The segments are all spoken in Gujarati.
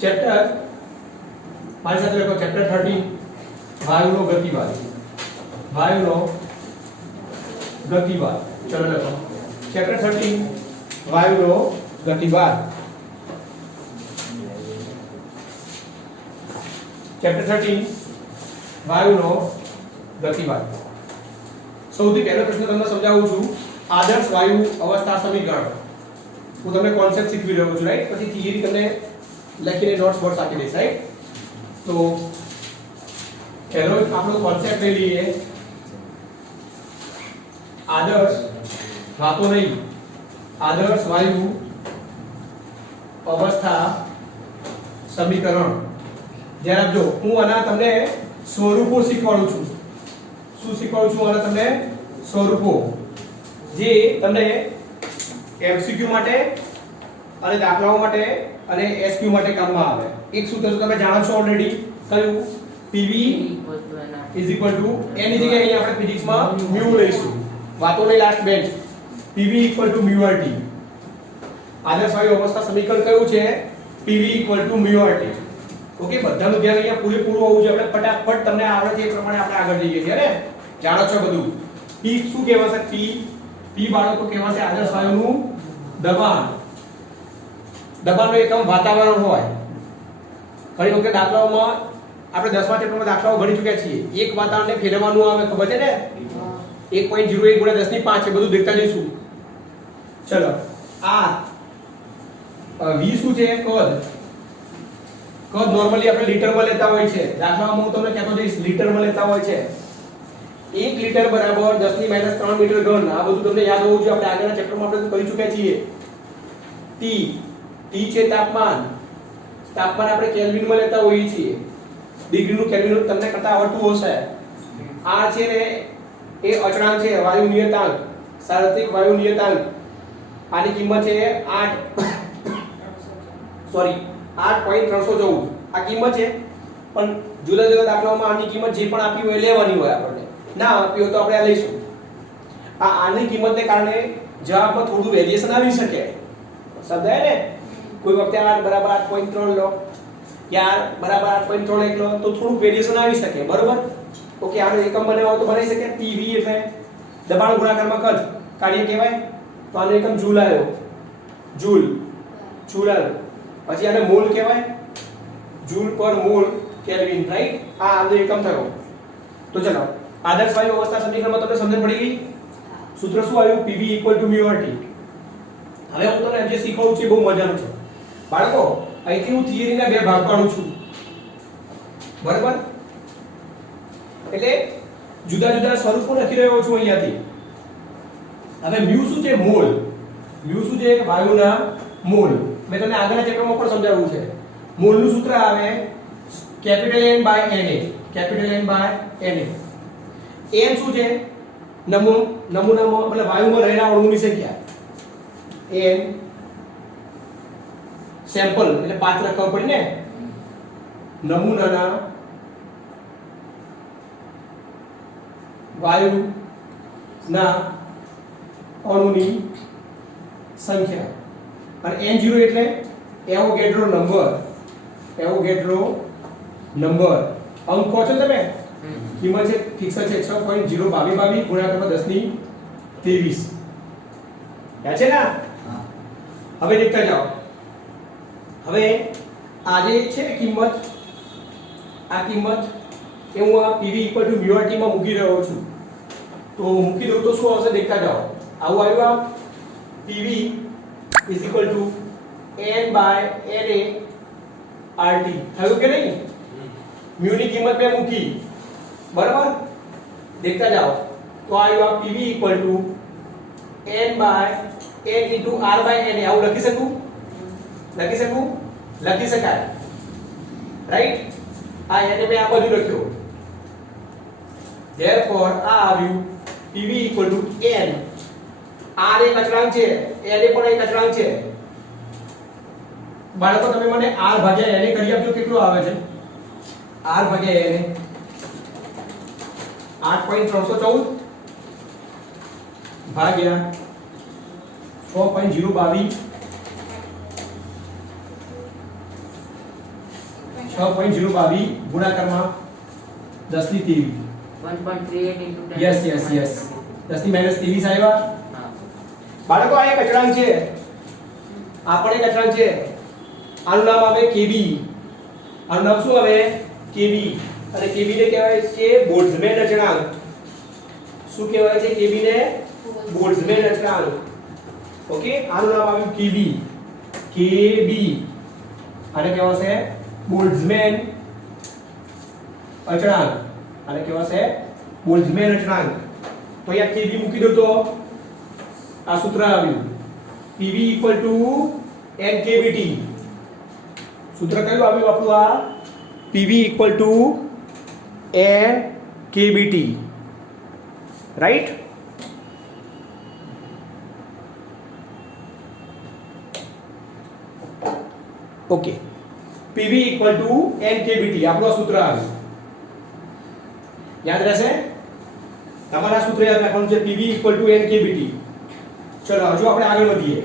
ચેપ્ટર મારી સાથે લખો ચેપ્ટર 13 વાયુનો ગતિવાદ. વાયુનો ગતિવાદ. ચલો લખો ચેપ્ટર 13 વાયુનો ગતિવાદ. ચેપ્ટર 13 વાયુનો ગતિવાદ. સૌથી પહેલો પ્રશ્ન તમને સમજાવું છું. આદર્શ વાયુ અવસ્થા સમીકરણ. હું તમને કોન્સેપ્ટ શીખવી રહ્યો છું, રાઈટ? પછી થિયરી તમને લખીને નોટ્સ બોર્ડ આપી દઈશ, રાઈટ? તો પહેલો આપણો કોન્સેપ્ટ લઈ લઈએ. આદર્શ વાતો નહીં, આદર્શ વાયુ અવસ્થા સમીકરણ. ધ્યાન આપજો, હું આના તમને સ્વરૂપો શીખવાડું છું. શું શીખવાડું છું? આના તમને સ્વરૂપો જે તમને MCQ માટે અને દાખલાઓ માટે અને SQ માટે કામમાં આવે. એક સૂત્ર તો તમે જાણો છો ઓલરેડી, કયું? PV n ની જગ્યાએ અહીં આપણે ફિઝિક્સમાં μ લઈશું. વાતો નહીં, લાસ્ટ બેન્ચ. PV μRT. આદર્શ વાયુ અવસ્થા સમીકરણ કયું છે? PV μRT. ઓકે, બધાનું ધ્યાન અહીંયા પૂરેપૂરું હોવું જોઈએ. આપણે ફટાફટ તમને આવડે છે એ પ્રમાણે આપણે આગળ જઈએ છીએ ને. જાણો છો બધું. P શું કહેવાશે? P બાળકો કહેવાશે આદર્શ વાયુનું દબાણ. દબાણનો એકમ વાતાવરણ હોય. ઘણી વખત દાખલાઓમાં આપણે 10મા ચેપ્ટરમાં દાખલાઓ ગણી ચૂક્યા છીએ. એક વાતાવરણને ફેરવવાનું આવે, ખબર છે ને? 1.01 × 10⁵ છે. બધું દેખતા જઈશું. ચલો, આ V શું છે? કદ. કદ નોર્મલી આપણે લીટરમાં લેતા હોય છે. દાખલામાં હું તમને કહેતો જઈશ, લીટરમાં લેતા હોય છે. 1 લીટર બરાબર 10⁻³ મીટર ઘન. આ બધું તમને યાદ હોવું જોઈએ. આપણે આગળના ચેપ્ટરમાં આપણે કરી ચૂક્યા છીએ. T છે તાપમાન. તાપમાન આપણે કેલ્વિનમાં લેતા હોઈએ છીએ. ડિગ્રીનું કેલ્વિન તમને કરતા આવડતું હશે. આ છે ને એ અચળાંક છે, વાયુ નિયતાંક, સાર્વત્રિક વાયુ નિયતાંક. આની કિંમત છે 8.314. આ કિંમત છે. પણ જુદા જુદા દાખલાઓમાં આની કિંમત જે પણ આપી હોય એ લેવાની હોય. આપણને ના આપી હોય તો આપણે આ લઈશું. આની કિંમતને કારણે જવાબમાં થોડું વેરિએશન આવી શકે. સમજાય ને? કોઈ વખતે r બરાબર 8.3 લો, યાર બરાબર 8.31 લો તો થોડું વેરિએશન આવી શકે. બરોબર? ઓકે, આનો એકમ બનાવવો તો બનાવી શકે. PV એટલે દબાણ ગુણાકારમાં કદ કાર્ય કહેવાય. તો આનો એકમ જૂલ આવ્યો. જૂલ આવ્યો. પછી આને મોલ કહેવાય. જૂલ પર મોલ કેલ્વિન, રાઈટ? આ આનો એકમ થયો. તો ચલો, આદર્શ વાયુ અવસ્થા સમીકરણમાં તમને સમજણ પડી ગઈ? સૂત્ર શું આવ્યું? PV μRT. હવે હું તમને જે શીખવાડું છું એ બહુ મજાનું છે બાળકો. અહીંથી હું થિયરીના બે ભાગ પાડું છું. બરાબર? એટલે જુદા જુદા સ્વરૂપો લખી રહ્યો છું અહીંયાથી. હવે μ શું છે? મોલ. μ શું છે? વાયુના મોલ. મેં તમને આગળના ચેપ્ટરમાં પણ સમજાવ્યું છે. મોલનું સૂત્ર આવે N/Na. N/Na. n શું છે? નમૂનામાં એટલે વાયુમાં રહેલા અણુઓની સંખ્યા. n સેમ્પલ એટલે પાત્ર ખબર પડી ને. નમૂનાના વાયુના અણુની સંખ્યા. અને N0 એટલે એવોગેડ્રો નંબર. અંક કહો છો તમે? કિંમત છે ફિક્સ છે 6.02222 ગુણાકારમાં 10⁻23. યાદ છે ને? હવે દેખતા જાઓ. હવે આ જે છે કિંમત, આ કિંમત એ હું આ PV μRT માં મૂકી રહ્યો છું. તો મૂકી દઉં તો શું આવશે? દેખતા જાઓ. આવું આવ્યું. આ PV N/Na RT થયું કે નહીં? μ ની કિંમત મેં મૂકી. બરાબર? દેખતા જાઓ. તો આવ્યું આ PV N/n × R/Na. આવું લખી શકું? લખી શકાય, રાઈટ? આ એને મેં આ બધું લખ્યું. therefore આ આવ્યું PV N. R એક અચળાંક છે, Na પણ એક અચળાંક છે. બાળકો તમે મને R/Na કરી આપજો. કેટલું આવે છે? R/Na 8.314 ભાગ્યા 6.022 6.022 ગુણાકારમાં 10 ની 23 1.38 into 10 યસ યસ યસ 10 ની -23 આવ્યા હા બાળકો આ એક અચળાંક છે આ પણ એક અચળાંક છે આનું નામ આવે kb આનું નામ શું આવે kb અને kb ને કહેવાય છે બોલ્ટ્ઝમેન અચળાંક શું કહેવાય છે kb ને બોલ્ટ્ઝમેન અચળાંક ઓકે આનું નામ આવ્યું kb આને કહેવાશે બોલ્ટ્ઝમેન અચળાંક આને કહેવાશે બોલ્ટ્ઝમેન અચળાંક તો અહીંયા kb મૂકી દો તો આ સૂત્ર આવ્યું pv nkbt સૂત્ર કયું આવ્યું આપણું આ pv nkbt right okay pv nkbt આપણું આ સૂત્ર આવ્યું યાદ રહેશે તમારા સૂત્ર યાદ રાખવાનું છે pv nkbt ચલો હજુ આપણે આગળ વધીએ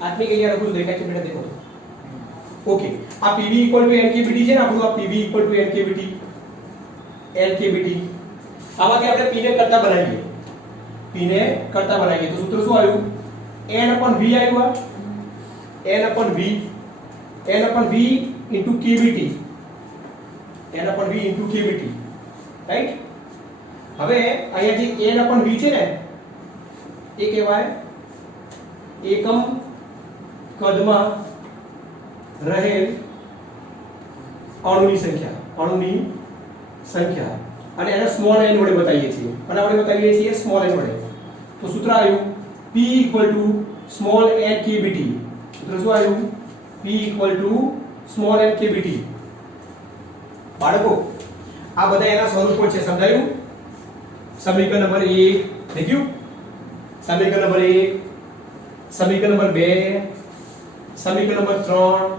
આત્મિક અહીંયા લખું દેખાય છે બેટા દેખો ઓકે આ pv nkbt છે ને આપણું આ pv nkbt આમાંથી આપણે p ને કરતા બનાવીએ તો સૂત્ર શું આવ્યું n/v આવ્યું n/v into kbt રાઈટ હવે અહીંયા જે n/v છે ને એ કહેવાય એકમ કદમાં રહેલ અણુની સંખ્યા અને એને સ્મોલ n વડે બતાવીએ છીએ અને આપણે બતાવીએ છીએ સ્મોલ n વડે તો સૂત્ર આવ્યું p સ્મોલ n kbt સૂત્ર શું આવ્યું p સ્મોલ n kbt બાળકો આ બધા એના સ્વરૂપો છે સમજાયું સમીકરણ નંબર 1 લખ્યું સમીકરણ નંબર 1 સમીકરણ નંબર 2 સમીકરણ નંબર 3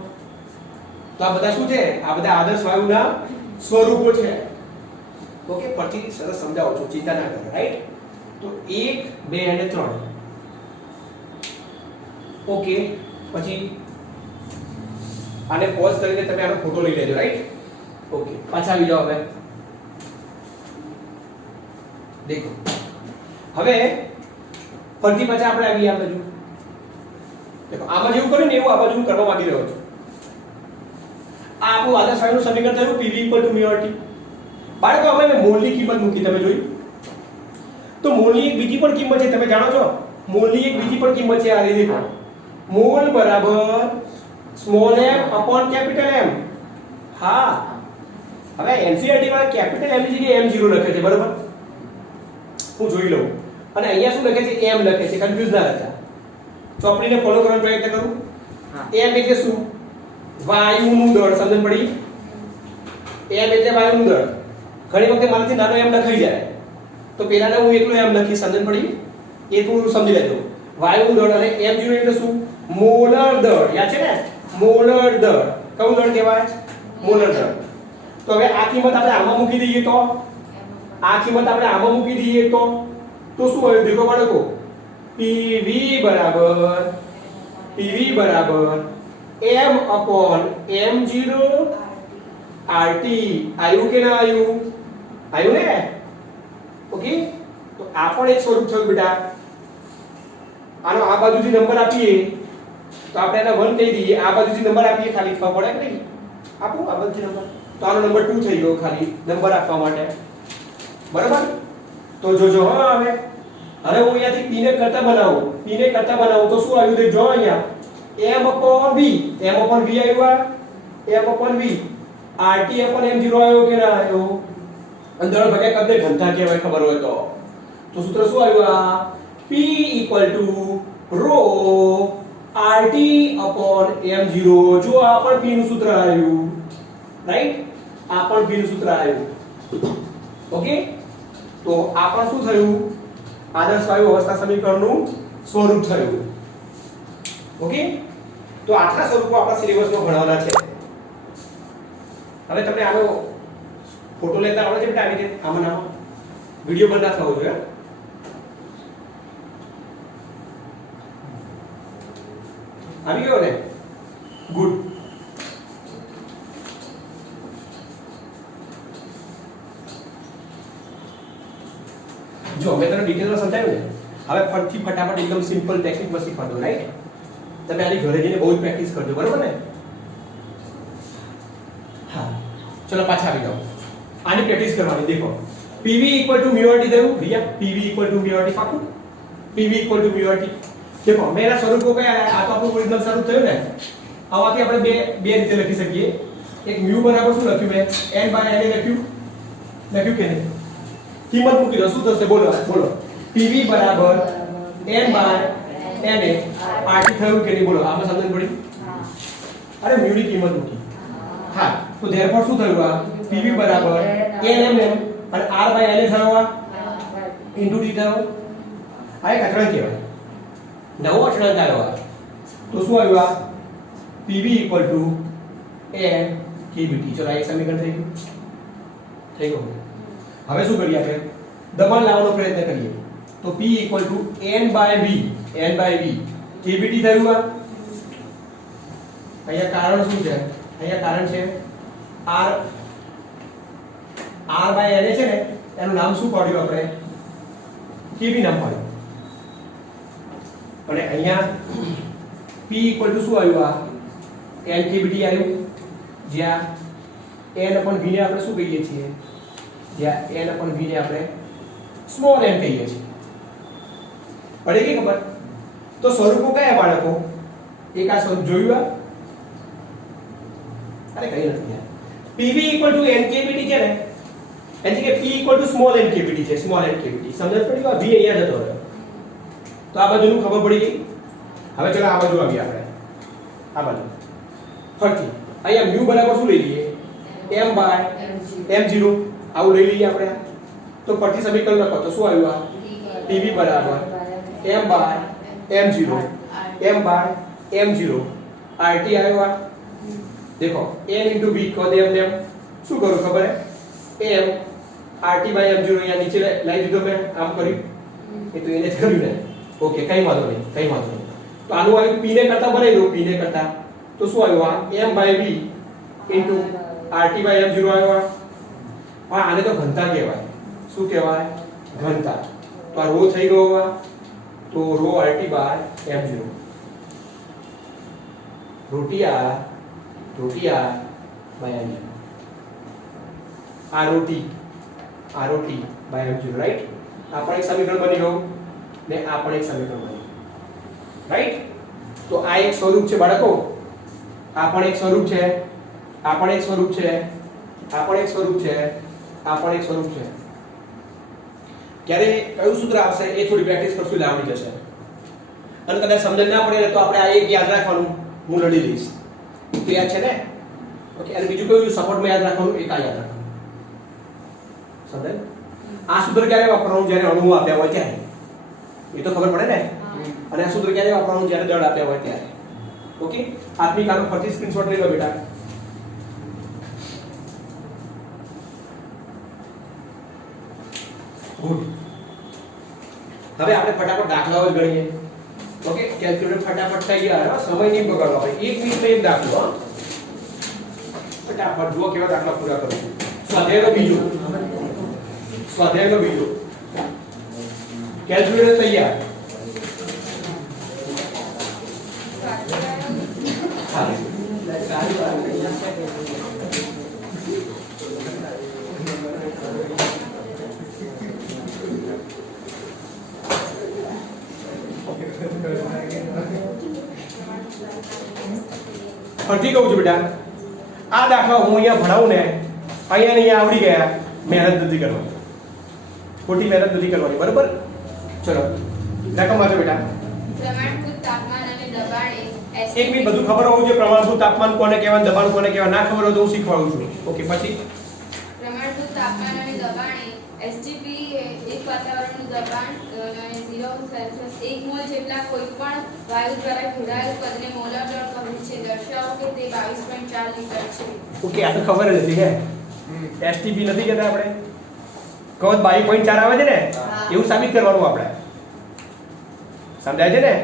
તો આ બધા શું છે આ બધા આદર્શ વાયુના સ્વરૂપો છે ઓકે પછી સરસ સમજાવો છો ચિંતા ના કરો રાઈટ તો 1 2 અને 3 ઓકે પછી આને પોઝ કરીને તમે આનો ફોટો લઈ લેજો રાઈટ ઓકે પાછા આવી જાઓ હવે દેખો હવે ફરીથી પાછા આપણે આવી આ બાજુ દેખો આમાં જેવું કર્યું ને એવું આ બાજુ હું કરવા માંગી રહ્યો છું આ આપણું આદર્શ વાયુનું સમીકરણ થયું pv μRT બાળકો હવે મેં મોલની કિંમત મૂકી તમે જોઈ તો મોલની એક બીજી પણ કિંમત છે તમે જાણો છો મોલની એક બીજી પણ કિંમત છે આ રીતે દેખો મોલ બરાબર small m upon capital M હા હવે NCERT માં કેપિટલ M ની જગ્યાએ m0 લખે છે બરાબર હું જોઈ લઉં અને અહીંયા શું લખે છે m લખે છે કન્ફ્યુઝ ના થતા ચોપડીને ફોલો કરવાનો પ્રયત્ન કરું હા m એટલે શું વાયુનું દળ સમજણ પડી m એટલે વાયુનું દળ ઘણી વખતે મારાથી નાનો m લખાઈ જાય તો પહેલાને હું એકલો m લખી સમજણ પડી એ થોડું સમજી લેજો વાયુનું દળ અને m0 એટલે શું મોલર દળ યાદ છે ને મોલર દળ કયું દળ કહેવાય મોલર દળ તો હવે આ કિંમત આપણે આમાં મૂકી દઈએ તો આ કિંમત આપણે આમાં મૂકી દઈએ તો શું આવ્યું દેખો બાળકો pv બરાબર m upon m0 rt આવ્યું કે ના આવ્યું ને ઓકે તો આ પણ એક સ્વરૂપ થયું બેટા આનો આ બાજુથી નંબર આપીએ તો આપણે એને 1 કહી દઈએ આ બાજુથી નંબર આપીએ ખાલી ખબર પડે કે નહીં આપું આ બાજુથી નંબર તો આનો નંબર 2 થઈ ગયો ખાલી નંબર આપવા માટે બરાબર તો જોજો હા હવે હું અહીંયાથી p ને કરતા બનાવું તો શું આવ્યું દેખજો અહીંયા m upon v આવ્યું m upon v rt upon m0 આવ્યો કે ના આવ્યો અંદર ભાગ્યા કદને ઘનતા કહેવાય ખબર હોય તો સૂત્ર શું આવ્યું આ p ρ rt upon m0 જો આ પણ p નું સૂત્ર આવ્યું રાઈટ આ પણ p નું સૂત્ર આવ્યું ઓકે તો આ પણ શું થયું આદર્શ વાયુ અવસ્થા સમીકરણનું સ્વરૂપ થયું ઓકે તો આટલા સ્વરૂપો આપણા સિલેબસમાં ભણવાના છે હવે તમને આનો ફોટો લેતા આવડે છે બેટા આવી રીતે આમાં વિડિયો બંધ ના થવો જોઈએ આવી ગયો ને ગુડ ફટાફટ એકદમ સિમ્પલ ટેકનિક શીખવા દો, રાઈટ? તમે આની ઘરે જઈને બહુ જ પ્રેક્ટિસ કરજો, બરોબર ને? હા, ચલો પાછા આવી જાઓ. આની પ્રેક્ટિસ કરવાની. દેખો, PV = μRT થયું રિયા. PV = μRT પાકું. PV = μRT. દેખો, મેં એના સ્વરૂપો કયા? આ તો આપણું ઓરિજિનલ સ્વરૂપ થયું ને. આવાથી આપણે બે રીતે લખી શકીએ. એક μ બરાબર શું લખ્યું મેં? n/n લખ્યું કે નહીં? કિંમત મૂકી દો, શું થશે? બોલો બોલો. PV બરાબર n/na RT થયું કે નહીં? બોલો, આમાં સમજણ પડી? અરે μ ની કિંમત મૂકી. હા, તો ધેરફોર શું થયું? આ PV બરાબર nmm અને r/na થયો, આ ઇન્ટુ d થયો. આ એક અચળાંક કહેવાય, નવો અચળાંક આવ્યો. આ તો શું આવ્યું? આ PV = n kBT. ચલો, આ એક સમીકરણ થઈ ગયું. હવે શું કરીએ? આપણે દબાણ લાવવાનો પ્રયત્ન કરીએ. તો P = n/v kBT થયું. આ અહીંયા કારણ શું છે? અહીંયા કારણ છે r/na છે ને, એનું નામ શું પાડ્યું આપણે? kB નામ પાડ્યું. અને અહીંયા P = શું આવ્યું? આ n kBT આવ્યું, જ્યાં n/v ને આપણે શું કહીએ છીએ? જ્યાં n/v ને આપણે સ્મોલ n કહીએ છીએ. પડી ગઈ ખબર? તો સ્વરૂપો કયા બાળકો? એક આ સ્વરૂપ જોયું? અરે કઈ નથી યાર. PV = n kBT છે ને, એટલે કે P = સ્મોલ n kBT છે. સ્મોલ n kBT સમજ પડી? આ v અહીંયા જતો રહ્યો. તો આ બાજુનું ખબર પડી ગઈ. હવે ચલો આ બાજુ આવીએ આપણે. આ બાજુ ફરીથી અહીંયા μ બરાબર શું લઈ લઈએ? m/m0 આવું લઈ લઈએ આપણે. તો ફરીથી સમીકરણ લખો તો શું આવ્યું? આ PV બરાબર m/m0 RT આવ્યો. આ देखो n * v को दे हमने શું કરું ખબર હે? m RT/m0 અહીંયા નીચે લઈ દીધો મેં, આમ કરી. એ તો એને જ કર્યું ને. ઓકે, કઈ વાંધો નહીં. તો આનું આવ્યું p ને કરતા બનાવી દો. p ને કરતા તો શું આવ્યું? આ m/v * RT/m0 આવ્યો. આ આને તો ઘનતા કહેવાય. શું કહેવાય? ઘનતા. તો આ રો થઈ ગયો. આ તો row RT/m0 રોટિયા by m0. ROT/m0, right? આ પણ એક સમીકરણ બની ગયું ને આ પણ એક સમીકરણ બની, રાઈટ? તો આ એક સ્વરૂપ છે બાળકો. આ પણ એક સ્વરૂપ છે. આ પણ એક સ્વરૂપ છે. આ પણ એક સ્વરૂપ છે. આ પણ એક સ્વરૂપ છે. ક્યારે કયું સૂત્ર આવશે એ થોડી પ્રેક્ટિસ કરશું એટલે આવડી જશે. અને કદાચ સમજણ ના પડે તો આપણે આ એક યાદ રાખવાનું, હું લડી લઈશ. તો યાદ છે ને? ઓકે, અને બીજું કયું સપોર્ટમાં યાદ રાખવાનું? એક આ યાદ રાખવાનું. સમજાય? આ સૂત્ર ક્યારે વાપરવાનું? જ્યારે અણુ આપ્યા હોય ત્યારે. એ તો ખબર પડે ને. અને આ સૂત્ર ક્યારે વાપરવાનું? જ્યારે દળ આપ્યા હોય ત્યારે. ઓકે, આત્મિક આનો ફરીથી સ્ક્રીનશોટ લઈ લો બેટા. ગુડ. હવે આપણે ફટાફટ દાખલાઓ જ ગણીએ. ઓકે, કેલ્ક્યુલેટર ફટાફટ થઈ ગયા. સમય નહીં બગાડવો આપણે. 1 મિનિટમાં એક દાખલો. ફટાફટ જુઓ કેવા દાખલા પૂરા કરો. સ્વાધ્યાયનો બીજો કેલ્ક્યુલેટર તૈયાર. ફરીથી કહું છું બેટા, આ દાખલા હું અહીંયા ભણાવું ને, અહીંયા આવડી ગયા. મહેનત નથી કરવાની, ખોટી મહેનત નથી કરવાની, બરોબર? ચલો રકમ વાંચો બેટા. પ્રમાણભૂત તાપમાન અને દબાણ એક મિનિટ, બધું ખબર હોવું જોઈએ. પ્રમાણભૂત તાપમાન કોને કહેવાય, દબાણ કોને કહેવાય, ના ખબર હોય તો હું શીખવાડું છું. ઓકે, પછી પ્રમાણભૂત તાપમાન અને દબાણ STP એક વાતાવરણનું દબાણ 0 સેલ્સિયસ 1 મોલ જેટલા કોઈપણ વાયુ દ્વારા ઘેરાયેલ પદને મોલર દળ કહે છે. દર્શાવો કે તે 22.4 લિટર છે. ઓકે, આ તો ખબર જ હતી હે. STP નથી કહેતા આપણે, કદ 22.4 આવે છે ને, એવું સાબિત કરવાનું આપણે. સમજાય છે ને?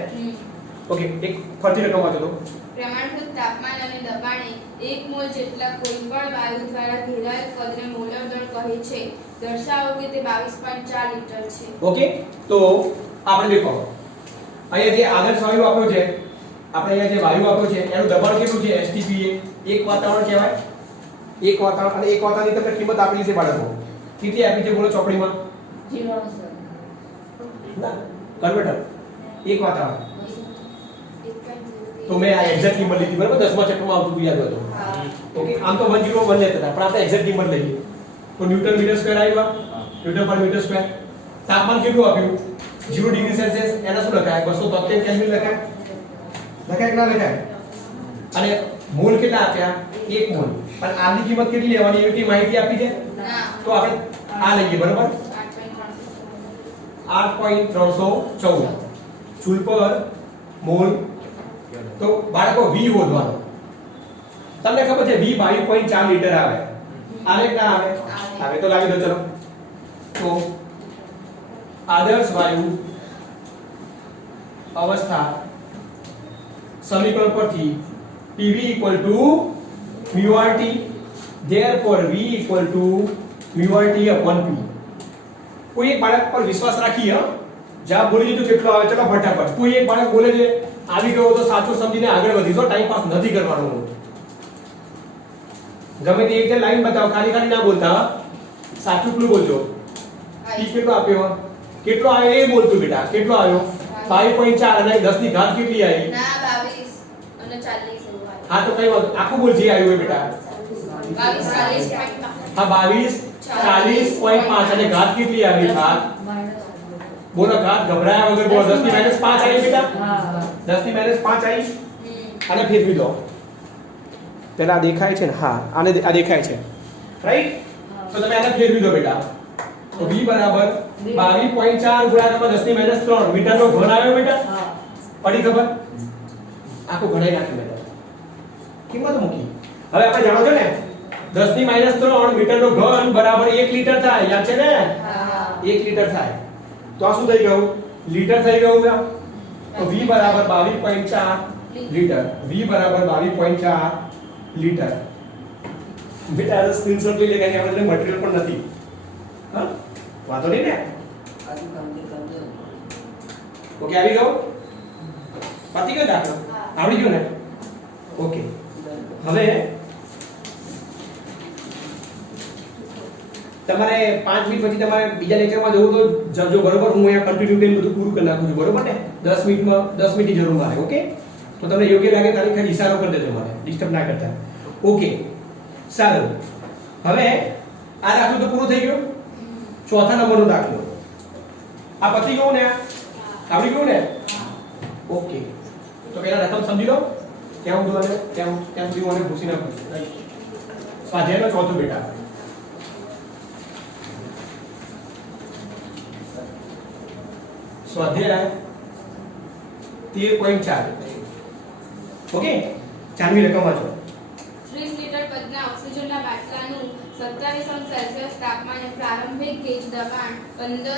ઓકે, એક ફરીથી રકમ વાંચો તો. પ્રમાણભૂત તાપમાન અને દબાણ 1 મોલ જેટલા કોઈપણ વાયુ દ્વારા ઘેરાયેલ પદને મોલર દળ કહે છે. દર્શાવો કે તે 22.4 લિટર છે. ઓકે, તો આપણે દેખો અહીંયા જે આદર્શ વાયુ આપ્યો છે, આપણે અહીંયા જે વાયુ આપ્યો છે એનું દબાણ કેટલું છે STPA એક વાતાવરણ કહેવાય. એક વાતાવરણ અને એક વાતાવરણની તમને કિંમત આપેલી છે બાળકો. કેટલી આપી છે બોલો ચોપડીમાં? 0 સર. ના કન્વર્ટર એક વાતાવરણ. 1.03. તો મેં આ એક્ઝેક્ટ કિંમત લીધી બરાબર 10મા ચેપ્ટરમાં આવતું હતું યાદ હતું. હા. ઓકે આમ તો 101 લેતા હતા પણ આપણે એક્ઝેક્ટ કિંમત લઈએ તો ન્યૂટન મીટર સ્ક્વેર આવ્યા. ન્યૂટન પર મીટર સ્ક્વેર. તાપમાન કેટલું આપ્યું 0 ડિગ્રી સેલ્સિયસ. એના શું લખાય 273 કેલ્વિન લખાય. લખાય કે ના લખાય? અને મોલ કેટલા આપ્યા 1 મોલ. પણ આની કિંમત કેટલી લેવાની એવી માહિતી આપી છે. ના. તો આપણે આ લઈએ બરાબર 8.314 જૂલ પર મોલ. તો બાળકો V શોધવાનો. તમને ખબર છે V 22.4 લિટર આવે. આવે કે ના આવે? આવે તો લાવી દો ચલો. તો આદર્શ વાયુ અવસ્થા સમીકરણ પરથી PV μ RT therefore V μ RT upon P. કોઈ એક બાળક પર વિશ્વાસ રાખી હ જ્યાં બોલી દીધું કેટલો આવે ચલો ફટાફટ. કોઈ એક બાળક બોલે છે આવી ગયો તો સાચું સમજીને આગળ વધીશો. ટાઈમ પાસ નથી કરવાનો. ગમે તે એક લાઈન બતાવો ખાલી ખાલી ના બોલતા. સાચું ક્લુ બોલજો. P કેટલો આપ્યો? કેટલો આવ્યો એ બોલતું બેટા. કેટલો આવ્યો 5.4 અને 10 ની ઘાત કેટલી આવી? ના 22 અને 40 એવું આવે. હા તો કઈ વાત આખું બોલ જે આવ્યું એ બેટા. 22 40. હા 22 40.5 અને ઘાત કેટલી આવી? ઘાત બોલો ઘાત ગભરાયા વગર બોલો 10 ની -5 આવી બેટા. હા. 10 ની -5 આવી. આને ફેરવી દો. પેલા દેખાય છે ને? હા આને આ દેખાય છે રાઈટ. તો તમે આને ફેરવી દો બેટા. તો V બરાબર 22.4 ગુણાકારમાં 10 ની -3 મીટરનો ઘન આવ્યો બેટા. હા. પડી ખબર? આખું ઘણાઈ નાખ્યું બેટા. કિંમત મૂકી. હવે આપણે જાણો છો ને 10 ની -3 મીટરનો ઘન બરાબર 1 લિટર થાય. યાદ છે ને? હા. 1 લિટર થાય. તો આ શું થઈ ગયું? લિટર થઈ ગયું બેટા. તો V બરાબર 22.4 લિટર. V બરાબર 22.4 લિટર. બેટા આ સ્ક્રીનશોટ લઈ લે કે આપણે મટીરીયલ પણ નથી. હા વાંધો નહીં ને? ઓકે આવી ગયો? પતી ગયો દાખલો? આવડી ગયો ને? ઓકે હવે તમારે 5 મિનિટ પછી તમારે બીજા લેક્ચરમાં જવું તો જજો બરોબર. હું અહીંયા કન્ટિન્યુ કરીને બધું પૂરું કરી નાખું છું બરોબર ને? 10 મિનિટની જરૂર મારે. ઓકે તો તમને યોગ્ય લાગે તારી ખાલી ઈશારો કરી દેજો મને. ડિસ્ટર્બ ના કરતા. ઓકે સારું. હવે આ દાખલો તો પૂરો થઈ ગયો. ચોથા નંબરનો દાખલો. આ પતી ગયું ને? આવડી ગયું ને? ઓકે તો પહેલા રકમ સમજી લો. ક્યાં હું દોને ક્યાં સુધી મને ભૂસી નાખું. સ્વાધ્યાયનો ચોથો બેટા. સ્વાધ્યાય 13.4. ઓકે જાનવી રકમ વાંચો. 30 લીટર કદના ઓક્સિજનના બાટલાનું 27°C તાપમાને પ્રારંભિક ગેજ દબાણ 15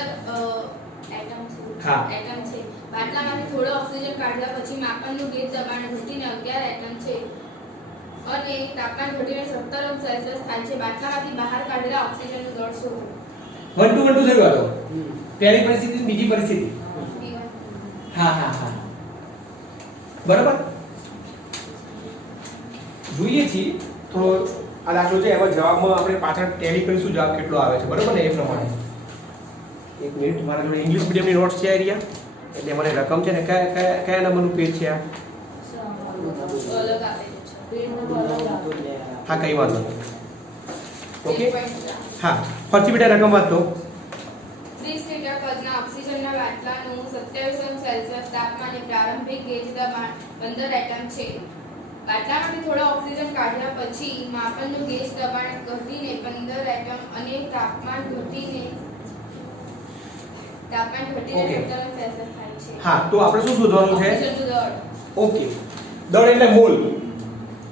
એટમ હા. છે. બાટલામાંથી થોડો ઓક્સિજન કાઢ્યા પછી માપનનું ગેજ દબાણ ઘટીને 11 એટમ છે અને તાપમાન ઘટીને 17°C થાય છે. બાટલામાંથી બહાર કાઢેલા ઓક્સિજનનું દળ શોધો. 1 to 1 થયું આ તો. પહેલી પરિસ્થિતિ બીજી પરિસ્થિતિ. P1. હા બરાબર. જોઈએ છીએ તો આ દાખલો છે એમાં જવાબમાં આપણે પાછળ ટેલી કરીશું જવાબ કેટલો આવે છે બરાબર ને એ પ્રમાણે. એક મિનિટ મારા જોડે ઇંગ્લિશ મીડિયમની નોટ્સ છે એરિયા એટલે મને રકમ છે ને કયા નંબરનું પેજ છે આ? અલગ આપેલું છે. હા કઈ વાંધો નહીં. ઓકે 1.4. હા ફરીથી બેટા રકમ વાંચતો. 30 લીટર કદના ઓક્સિજનના બાટલાનું 27°C તાપમાને પ્રારંભિક ગેજ દબાણ 15 એટમ છે. બાટલામાંથી થોડો ઓક્સિજન કાઢ્યા પછી માપનનું ગેજ દબાણ ઘટીને 15 એટમ અને તાપમાન ઘટીને Okay. 17°C થાય છે. હા તો આપણે શું શોધવાનું છે? ઓક્સિજનનું દળ. ઓકે દળ એટલે મોલ.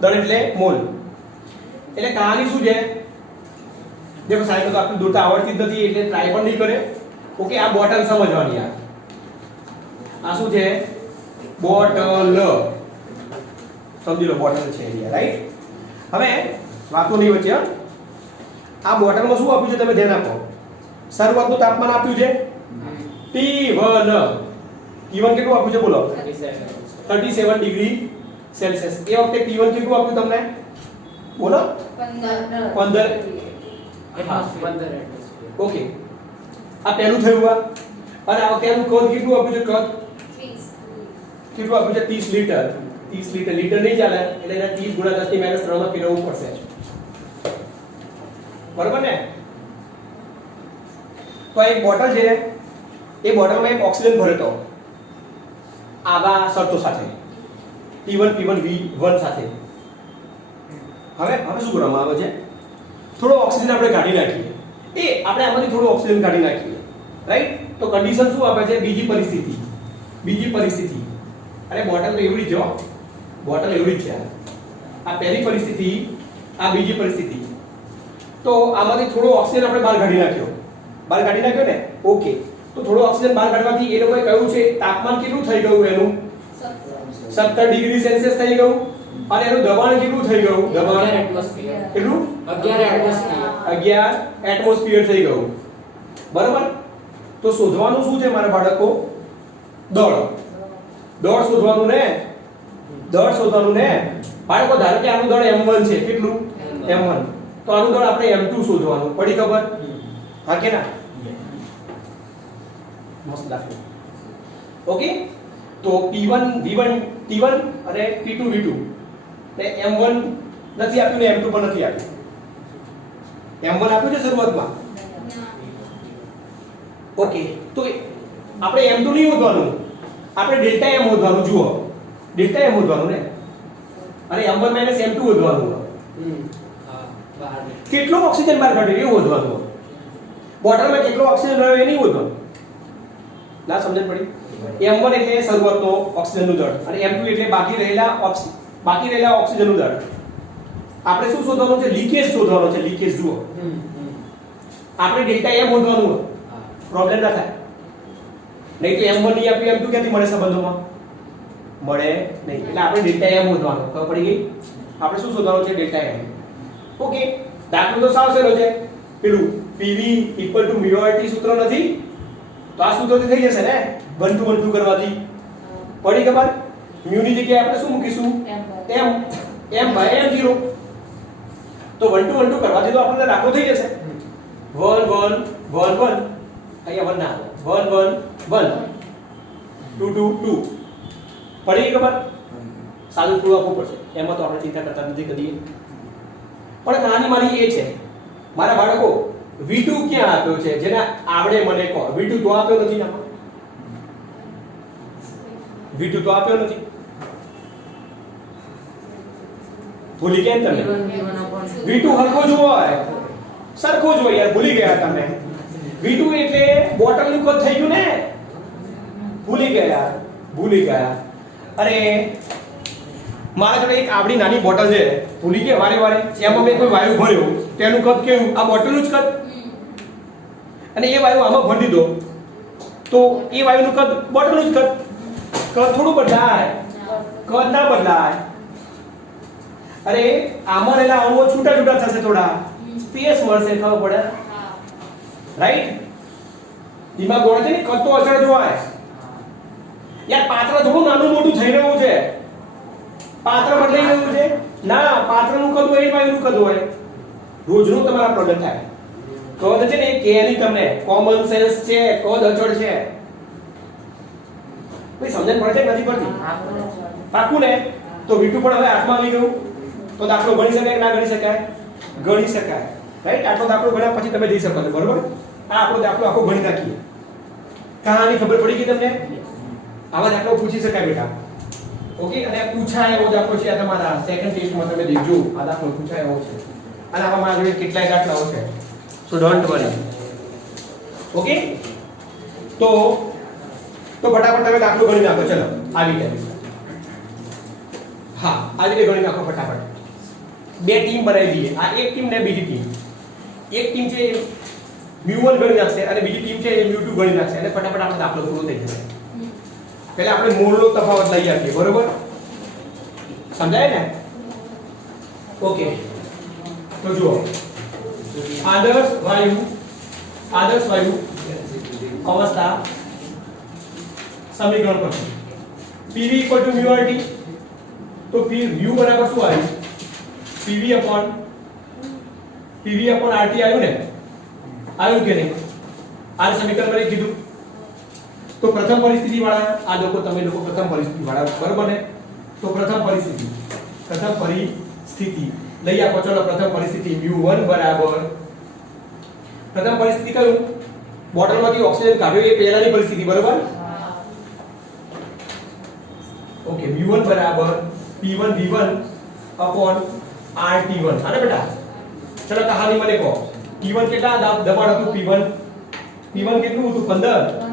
દળ એટલે મોલ. એટલે કહાની શું છે? देखो साहिब तो आपको दौड़ता आवड़ती જ નથી એટલે ટ્રાય પણ નહીં કરે. ઓકે આ બોટલ સમજવાની. આ શું છે? બોટલ. સમજી લો બોટલ છે અહીંયા રાઈટ. હવે વાતો નહીં વચ્ચે. આ બોટલમાં શું આપ્યું છે તમે ધ્યાન આપો. શરૂઆતનું તાપમાન આપ્યું છે T1 T1 કેટલું આપ્યું છે બોલો? 37. 37 ડિગ્રી સેલ્સિયસ. એ વખતે T1 કેટલું આપ્યું તમને? બોલો. 15 15. Atmosphere. 15 atmosphere. ઓકે. આ પહેલું થયું આ. અને આ વખતે આનું કદ કેટલું આપ્યું છે? કદ 20 કેટલું આપ્યું છે? 30 લીટર. 30 લીટર. લીટર નહીં ચાલે એટલે એને 30 ગુણ્યા 10 ની -3 માં ફેરવવું પડશે. બરોબર ને? તો એક બોટલ છે, એ બોટલમાં એક ઓક્સિજન ભરેતો આવા શરતો સાથે T1 P1 V1 સાથે. હવે શું કરવામાં આવે છે? થોડો ઓક્સિજન આપણે કાઢી નાખીએ. આપણે આમાંથી થોડો ઓક્સિજન કાઢી નાખીએ, રાઈટ? તો કન્ડિશન શું આપે છે? બીજી પરિસ્થિતિ. અને બોટલ તો એવડી જ છે, બોટલ એવડી જ છે. આ પહેલી પરિસ્થિતિ, આ બીજી પરિસ્થિતિ. તો આમાંથી થોડો ઓક્સિજન આપણે બહાર કાઢી નાખ્યો ને? ઓકે. તો થોડો ઓક્સિજન બહાર કાઢવાથી એ લોકોએ કહ્યું છે તાપમાન કેટલું થઈ ગયું એનું? 17 ડિગ્રી સેલ્સિયસ થઈ ગયું. અને એનું દબાણ કેટલું થઈ ગયું? 11 atmosphere. કેટલું? 11 atmosphere. 11 એટમોસ્ફિયર થઈ ગયું. બરાબર? તો શોધવાનું શું છે મારા બાળકો? દળ શોધવાનું ને? બાળકો ધારો કે આનું દળ m1 છે. કેટલું? m1. તો આનું દળ આપણે m2 શોધવાનું. પડી ખબર? હા કે ના? મસ્ત દાખલો. ઓકે. તો P1 V1 T1 અને P2 V2 ને m1 નથી આપ્યું ને m2 પણ નથી આપ્યું. m1 આપ્યું છે શરૂઆતમાં. ઓકે. તો આપણે m2 નહીં શોધવાનું, આપણે ડેલ્ટા m શોધવાનું. જુઓ, ડેલ્ટા m શોધવાનું ને, અને m1 - m2 શોધવાનું. હા, બહાર નીકળ. કેટલો ઓક્સિજન બહાર કાઢ્યો એ શોધવાનું. બોટલમાં કેટલો ઓક્સિજન રહ્યો એ નહીં શોધવાનું. ના સમજણ પડી? m1 એટલે શરૂઆતનો ઓક્સિજનનું દળ અને m2 એટલે બાકી રહેલા ઓક્સિજનનું દળ. આપણે શું શોધવાનું છે? લીકેજ શોધવાનો છે. લીકેજ જુઓ, આપણે ડેલ્ટા m શોધવાનું. પ્રોબ્લેમ ના થાય. નહીં તો m1 નહીં આપ્યું m2 ક્યાંથી મળે સંબંધોમાં? મળે નહીં. એટલે આપણે ડેલ્ટા m શોધવાનું. ખબર પડી ગઈ? આપણે શું શોધવાનું છે? Delta m. ઓકે. દાખલો તો સાવ સહેલો છે. પેલું PV = μRT સૂત્ર નથી? તો આ સૂત્રથી થઈ જશે ને? 1 to 1 કરવાથી. પડી ખબર? મ્યુ ની જગ્યાએ આપણે શું મૂકીશું? m/m0. તો 1 to 1 કરવાથી તો આપણને દાખલો થઈ જશે. 1 1 1 1. અહીંયા 1 ના આવે. 1 1 1 2 2 2. પડી ખબર? સાદું થોડું આપવું પડશે. એમાં તો આપણે ચિંતા કરતા નથી કદી. પણ કહાની મારી એ છે મારા બાળકો, V2 ક્યાં આપ્યો છે? જેને આવડે મને કહો. V2 તો આપ્યો નથી આમાં. V2 તો આપ્યો નથી. ભૂલી ગયા તમે? V2 સરખો જ હોય યાર. ભૂલી ગયા તમે? V2 એટલે બોટલનું કદ થઈ ગયું ને? ભૂલી ગયા. અરે મારા જોડે એક આવડી નાની બોટલ છે. ભૂલી ગયા વારે એમાં મેં કોઈ વાયુ ભર્યો. તેનું કદ કેવું? આ બોટલનું જ કદ. અને એ વાયુ આમાં ભરી દીધો તો એ વાયુનું કદ બોટલનું જ કદ. કદ થોડું બદલાય? કદ ના બદલાય. અરે આમાં રહેલા અણુઓ છૂટા થશે, થોડા સ્પેસ મળશે. ખબર પડે? રાઈટ? દિમાગ દોડે છે ને? કદ તો અચળ જ હોય યાર. પાત્ર થોડું નાનું મોટું થઈ રહ્યું છે. પાત્ર બદલાઈ રહ્યું છે ના? પાત્રનું કદ હોય એ વાયુનું કદ હોય. રોજનું તમારા પ્રોબ્લેમ થાય. કદ છે ને એ કેની તમને કોમન સેન્સ છે. કદ અચળ છે. કોઈ સમજણ પડે છે નથી પડતી? પાકું ને? તો V2 પણ હવે હાથમાં આવી ગયું. તો દાખલો ગણી શકાય કે ના ગણી શકાય? ગણી શકાય. રાઈટ? આટલો દાખલો ગણ્યા પછી તમે જઈ શકો છો. બરોબર? આ આપણો દાખલો આખો ગણી નાખીએ. કહાની ખબર પડી ગઈ તમને? આવા દાખલો પૂછી શકાય બેટા. ઓકે. અને પૂછાય એવો દાખલો છે. આ તમારા સેકન્ડ ટેસ્ટમાં તમે દેખજો. આ દાખલો પૂછાય એવો છે. અને આમાં મારા જોડે કેટલાય દાખલાઓ છે. સો ડોન્ટ વરી. ઓકે. તો ફટાફટ તમે દાખલો ગણી નાખો. ચલો આવી ગયા. હા, આવી રીતે ગણી નાખો ફટાફટ. બે ટીમ બનાવી દઈએ. આ એક ટીમ ને બીજી ટીમ. એક ટીમ છે μ1 ગણી નાખશે અને બીજી ટીમ છે એ μ2 ગણી નાખશે અને ફટાફટ આપણો દાખલો પૂરો થઈ જશે. પહેલા આપણે મોલનો તફાવત લઈ આપીએ. બરોબર? સમજાય ને? ઓકે. તો જુઓ, આદર્શ વાયુ અવસ્થા સમીકરણ પરથી PV μ RT તો mu બરાબર શું આવ્યું PV RT આવ્યું ને આવ્યું કે નહીં આ સમીકરણ મેં કીધું તો પ્રથમ પરિસ્થિતિ વાળા આ લોકો તમે લોકો પ્રથમ પરિસ્થિતિ વાળા બરાબર ને તો પ્રથમ પરિસ્થિતિ લઈ આપો ચલો પ્રથમ પરિસ્થિતિ mu1 બરાબર પ્રથમ પરિસ્થિતિ કયું બોટલમાંથી ઓક્સિજન કાઢ્યો એ પહેલાની પરિસ્થિતિ બરાબર ઓકે mu1 બરાબર p1 v1 RT1 આને બેટા ચલો કહાની મને કહો p1 કેટલા દબાણ હતું p1 કેટલું હતું 15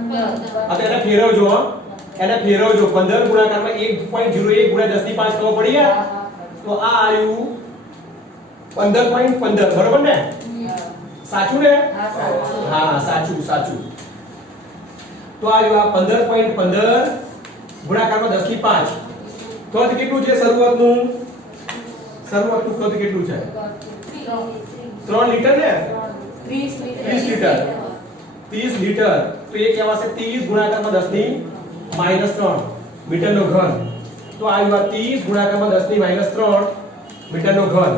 આ તો એને ફેરવજો હો એને ફેરવજો 15 ગુણાકારમાં 1.01 ગુણ્યા 10 ની 5 ખબર પડી ગયા તો આ આવ્યું 15.15 બરાબર ને સાચું ને હા સાચું તો આવ્યું આ 15.15 ગુણાકારમાં 10 ની 5 તો આ કેટલું છે શરૂઆતનું કદ કેટલું છે 3 લીટર ને 30 લીટર તો એ કહેવાશે 30 ગુણાકારમાં 10 ની -3 મીટરનો ઘન તો આવ્યું આ 30 ગુણાકારમાં 10 ની -3 મીટરનો ઘન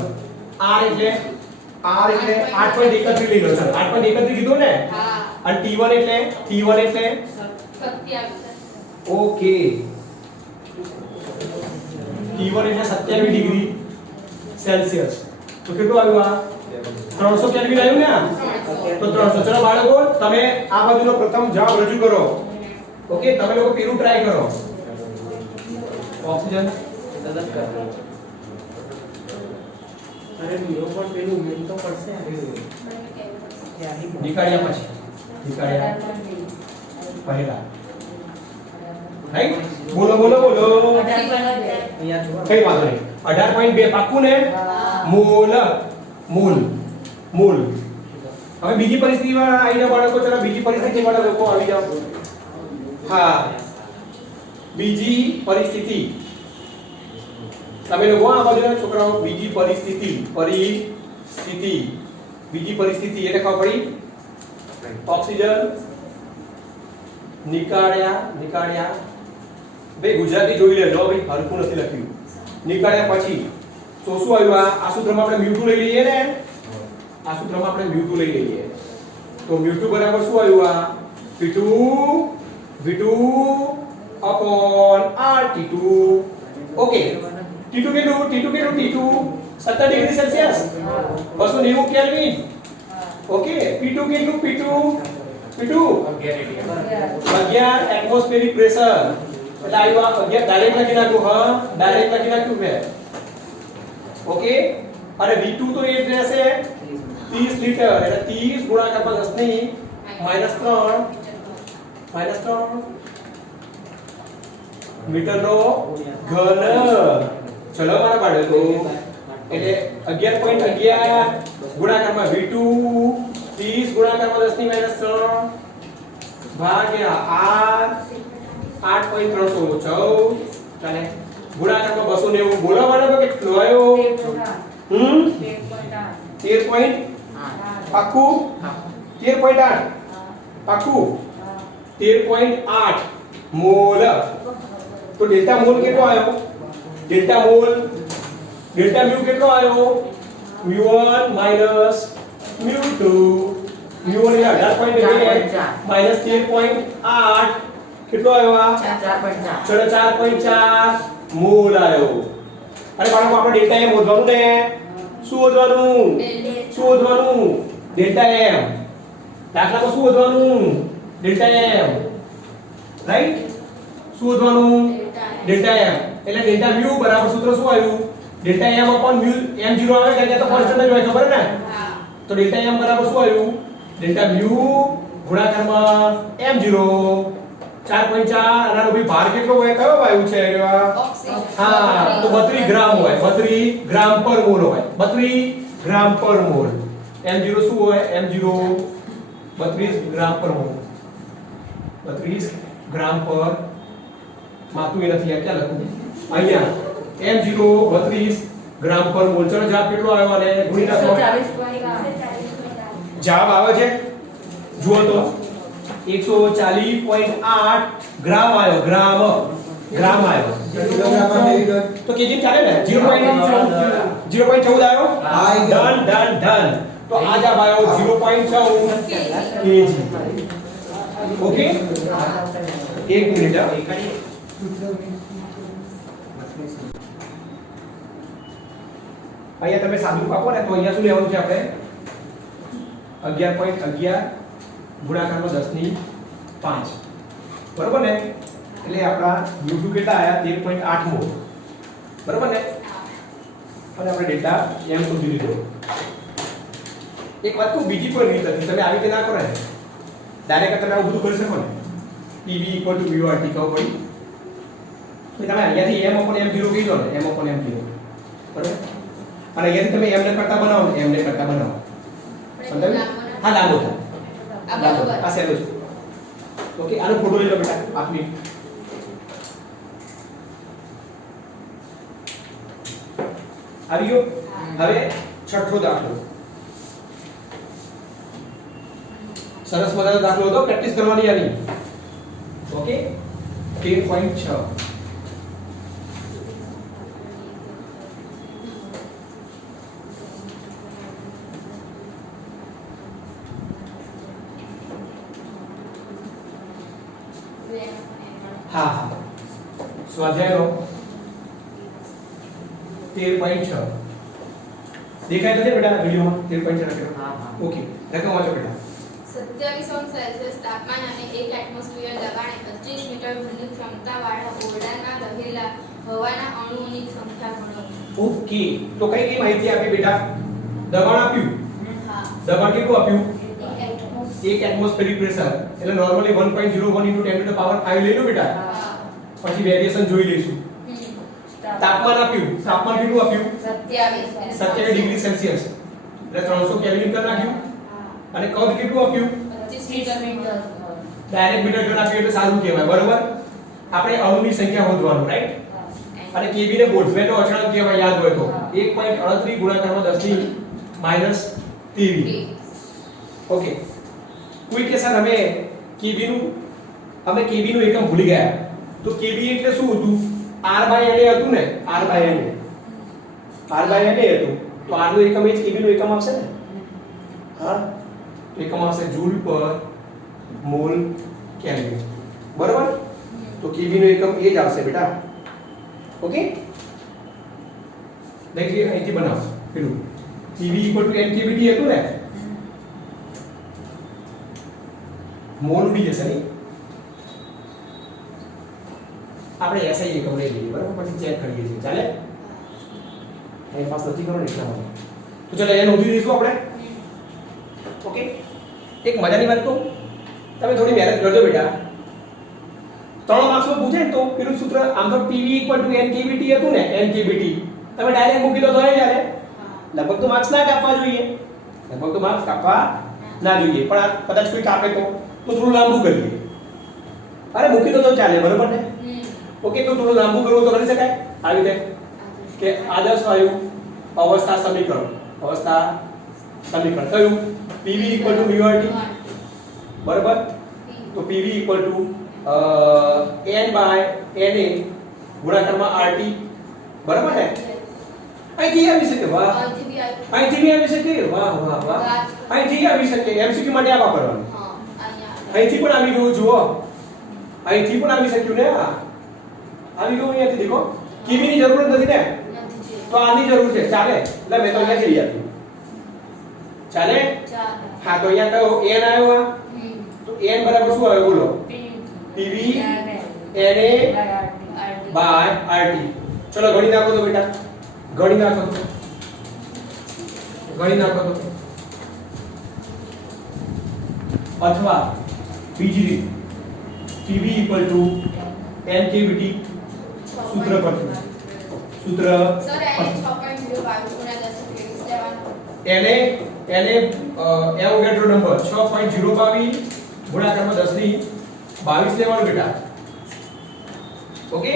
r એટલે 8.31 લઈ લો સર 8.31 કીધું ને હા અને t1 એટલે 27 ઓકે T1 એટલે 27 ડિગ્રી સેલ્સિયસ તો કેટલું આવ્યું આ 300 કેલ્વિન આવ્યું ને આ તો 300 ચલો બાળકો તમે આ બાજુનો પ્રથમ જવાબ રજૂ કરો ઓકે તમે લોકો પેલું ટ્રાય કરો ઓક્સિજન તદત કર અરે મીરો પણ પેલું મેલ તો પડશે નીકાળ્યા પહેલા રાઈટ બોલો અહીંયા જો કઈ વાંધો નહીં 18.2 પાક્કું ને મૂલ હવે બીજી પરિસ્થિતિમાં આવીને બાળકો ચલો બીજી પરિસ્થિતિ વાળા લોકો આવી જાઓ હા બીજી પરિસ્થિતિ તમે લોકો આ બાજુના છોકરાઓ બીજી પરિસ્થિતિ એટલે ખબર પડી ઓક્સિજન નીકાળ્યા બે ગુજરાતી જોઈ લેજો ભાઈ હરખું નથી લખ્યું નીકાળ્યા પછી તો શું આવ્યું આ સૂત્રમાં આપણે mu2 લઈ લઈએ ને આ સૂત્રમાં આપણે mu2 લઈ લઈએ તો mu2 બરાબર શું આવ્યું આ v2 RT2 ઓકે T2 કેટલું T2 17 degree Celsius 290 kelvin okay P2 કેટલું P2 11 એટમોસ્ફિયરિક પ્રેશર એટલે આવ્યું આ 11 ડાયરેક્ટ લખી નાખ્યું મેં ઓકે અને V2 તો એ જ રહેશે 30 લીટર એટલે 30 ગુણાકારમાં 10 ની -3 મીટરનો ઘન ચલો મારા બાળકો એટલે 11.11 ગુણાકારમાં V2 30 ગુણાકારમાં 10 ની -3 ભાગ્યા r 8.314 ચાલે ગુણાકારમાં 290 બોલો બાળકો કેટલો આવ્યો 13. પાક્કું 13.8 પાક્કું 13.8 મોલ તો ડેલ્ટા મોલ કેટલો આવ્યો ડેલ્ટા mu કેટલો આવ્યો mu1 mu2 mu1 એટલે 18.2 13.8 કેટલો આવ્યો આ 4.4 મોલ આવ્યો અરે બાળકો આપણે ડેલ્ટા m શોધવાનું ને શું શોધવાનું ડેલ્ટા m દાખલામાં શું શોધવાનું ડેલ્ટા m રાઈટ શું શોધવાનું ડેલ્ટા m એટલે ડેલ્ટા mu બરાબર સૂત્ર શું આવ્યું delta m upon mu m0 આવે કે ત્યાં તો કોન્સ્ટન્ટ જ હોય ખબર ને તો ડેલ્ટા m બરાબર શું આવ્યું ડેલ્ટા mu ગુણાકારમાં m0 4.4 આનો ભાઈ ભાર કેટલો હોય કયો વાયુ છે ઓક્સિજન હા તો 32 ગ્રામ હોય 32 ગ્રામ પર મોલ હોય 32 ગ્રામ પર મોલ m0 શું હોય m0 32 ગ્રામ પર મોલ 32 ગ્રામ પર માતું એ નથી આ ક્યાં લખું અહીંયા m0 32 ગ્રામ પર મોલ ચલો જવાબ કેટલો આવ્યો અને ગુણી નાખો જવાબ આવે છે જુઓ તો 140.8 ગ્રામ આવ્યો, ગ્રામ આવ્યો. કિલોગ્રામમાં મિલીગ્રામ. તો કેજી ચાલે ને 0.14 આવ્યો. આવી ગયો. ડન. તો આ જવાબ આવ્યો 0.14 કેજી. ઓકે, એક મિનિટ હા. અહીંયા તમે સાદું આપો ને તો અહીંયા શું લેવાનું છે આપણે 11.11 ગુણાકારમાં 10 ની 5 બરોબર ને, એટલે આપણા U2 કેટલા આયા 13.8 મોલ બરોબર ને, અને આપણે ડેટા એમ શોધી લીધો. એક વાત કહું, બીજી કોઈ રીત નથી, તમે આવી રીતે ના કરો ને ડાયરેક્ટ તમે આવું બધું કરી શકો ને. PV = VRT કહો પડી તો તમે અહીંયાથી m m0 કહી દો ને, m m0 બરોબર, અને અહીંયાથી તમે m ને કરતા બનાવો ને, m ને કરતા બનાવો સમજાયું? હા, લાંબો થાય. આ બરોબર. આ સહેલો છે. ઓકે, આનો ફોટો લઈ લો બેટા 5 મિનિટ. આવી ગયો. હવે છઠ્ઠો દાખલો, સરસ મજાનો દાખલો હતો, પ્રેક્ટિસ કરવાની આની. ઓકે, 13.6 હા, સ્વાધ્યાયનો 13.6 દેખાય તો છે બેટા વિડિયોમાં 13.6 લખેલો. ઓકે, લખો વાંચો બેટા. 27°C તાપમાન અને 1 એટમોસ્ફિયર દબાણે 25 મીટર ઘનની ક્ષમતાવાળા ઓરડાના રહેલા હવાના અણુઓની સંખ્યા ગણો. ઓકે, તો કઈ માહિતી આપી બેટા? દબાણ આપ્યું. હા. દબાણ કેટલું આપ્યું? 1 1 એટમોસ્ફેરિક પ્રેશર એટલે નોર્મલી 1.01 × 10 to the power 5 લઈ લો બેટા. હા. પછી વેરિએશન જોઈ લઈશું. તાપમાન આપ્યું. તાપમાન કેટલું આપ્યું? 27 ડિગ્રી સેલ્સિયસ એટલે 300 કેલ્વિન કરી નાખ્યું. અને કદ કેટલું આપ્યું? 25 મીટર. ડાયરેક્ટ મીટર જોન આપ્યું એટલે સારું કહેવાય બરોબર. આપણે અણુની સંખ્યા શોધવાનું રાઈટ. અને કેબી ને બોલ્ટ્ઝમેનનો અચળાંક કહેવાય યાદ હોય તો 1.38 ગુણાકારમાં 10 ની -23. ઓકે, કોઈ કે સર અમે કેબી નું એકમ ભૂલી ગયા. તો કેબી એટલે શું હતું? R/NA હતું ને, R/NA હતું. તો R નું એકમ એ જ કેબી નું એકમ આવશે ને. હા, તો એકમ આવશે જૂલ પર મોલ કેલ્વિન બરોબર. તો કેબી નું એકમ એ જ આવશે બેટા. ઓકે, देखिए અહીંથી બનાવો પેલું PV = NKVT હતું ને, મોલ ઉડી જશે નહીં. આપણે SI એકમ લઈ લઈએ બરાબર, પછી ચેક કરીએ છીએ ચાલે. અહીં પાસ નથી કરો ને એટલા માટે. તો ચાલો એને નોંધી દઈશું આપણે. ઓકે, એક મજાની વાત કહું, તમે થોડી મહેનત કરજો બેટા. 3 માર્ક્સમાં પૂછે ને તો પેલું સૂત્ર આમ તો PV = NKVT હતું ને, NKVT તમે ડાયરેક્ટ મૂકી દો તો યાર લગભગ તો માર્ક્સ ના કાપવા જોઈએ, પણ આ કદાચ કોઈ કાપે તો થોડું લાંબુ કરીએ. અરે મૂકી દો તો ચાલે બરોબર ને. ઓકે, તો થોડું લાંબુ કરવું તો કરી શકાય આવી રીતે કે આદર્શ વાયુ અવસ્થા સમીકરણ કયું? PV = VRT બરોબર. તો PV = N/NA ગુણાકારમાં RT બરાબર ને. અહીંથી આવી શકે, વાહ. અહીંથી બી આવી શકે, વાહ. અહીંથી આવી શકે, MCQ માટે આ વાપરવાનું. અહીંથી પણ આવી ગયું, જુઓ અહીંથી પણ આવી શક્યું ને. આવી ગયું અહીંયાથી દેખો. કેબી ની જરૂર નથી ને, તો આની જરૂર છે ચાલે. એટલે મેં તો અહીંયાથી લઈ આપ્યું ચાલે. હા, તો અહીંયા કયો N આવ્યો આ. તો N બરાબર શું આવ્યો બોલો? PV NA/RT. ચલો ગણી નાખો તો બેટા, ગણી નાખો તો. અથવા બીજી રીત PV = NKVT સૂત્ર પરથી. સર એને 6.05 ગુણ્યા 10 ક્રેડિટ લેવાનું. એને એવોગાડ્રો નંબર 6.022 ગુણાકારમાં 10 ની 22 લેવાનું બેટા. ઓકે,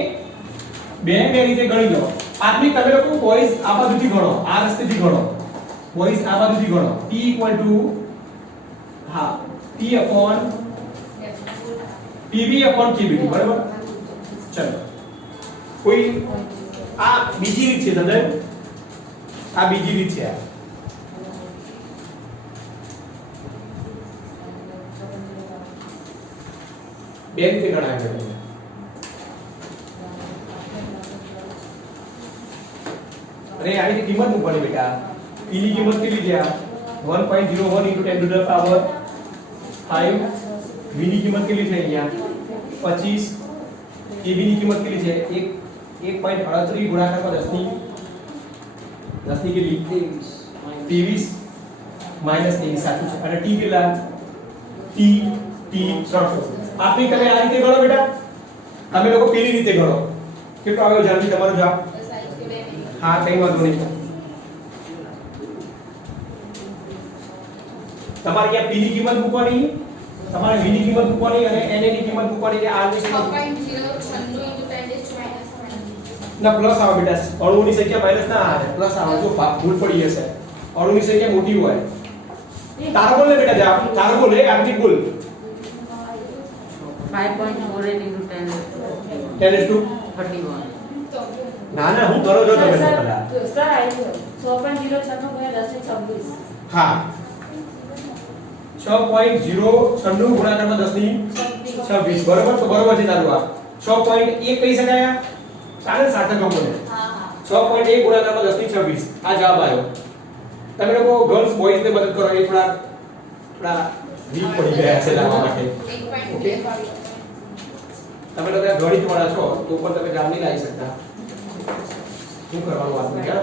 બે રીતે ગણી લો. આદમી તમે લોકો બોયઝ આ બાજુથી ગણો, આ રસ્તેથી ગણો. બોયઝ આ બાજુથી ગણો. T = T/F PV/kBT બરાબર. ચલો કોઈ આ બીજી રીત છે સમજાય, આ બીજી રીત છે. બે રીતે ગણાય છે. અને આની કિંમત મૂકવાની બેટા. P ની કિંમત કેટલી છે? 1.01 * 10 to the power 5. V ની કિંમત કેટલી છે અહીંયા? 25. KB ની કિંમત કેટલી છે? 1.38 ગુણાકારમાં 10 ની કેટલી? 23 માઈનસ 23 સાચું છે. અને T કેટલા? T 300. આપની તમે આ રીતે ગણો બેટા, તમે લોકો પેલી રીતે ગણો. કેટલો આવ્યો જલ્દી તમારો જવાબ? હા, કઈ વાંધો નહીં. તમારે અહીંયા P ની કિંમત મૂકવાની, તમારે V ની કિંમત મૂકવાની અને NA ની કિંમત મૂકવાની. R ની કિંમત 6.096 × 10⁻⁻⁻. ના પ્લસ આવે બેટા. અણુની સંખ્યા માઈનસ ના આવે, પ્લસ આવે. જો ભૂલ પડી હશે, અણુની સંખ્યા મોટી હોય. તારો બોલ ને બેટા, જવાબ તારો બોલ. એક આંતરિક બોલ. 5.48 × 10 10 to 31. ના ના, હું કરો છો તમે પેલા. સર આઈ 6.096 હા, 6.096 ગુણાકારમાં 10 ની 26 બરોબર. તો બરોબર છે તારું આ 6.1 કહી શકાય. ચાલે સાચો કહો મને. હા હા 6.1 ગુણાકારમાં 10 ની 26 આ જવાબ આવ્યો. તમે લોકો ગર્લ્સ બોયઝ ને મદદ કરો, એ થોડા વીક પડી ગયા છે લાવવા માટે. 1.2 તમે લોકો ગણિત વાળા છો તો પણ તમે જવાબ નહીં લાવી શકતા. શું કરવાનું વાત છે?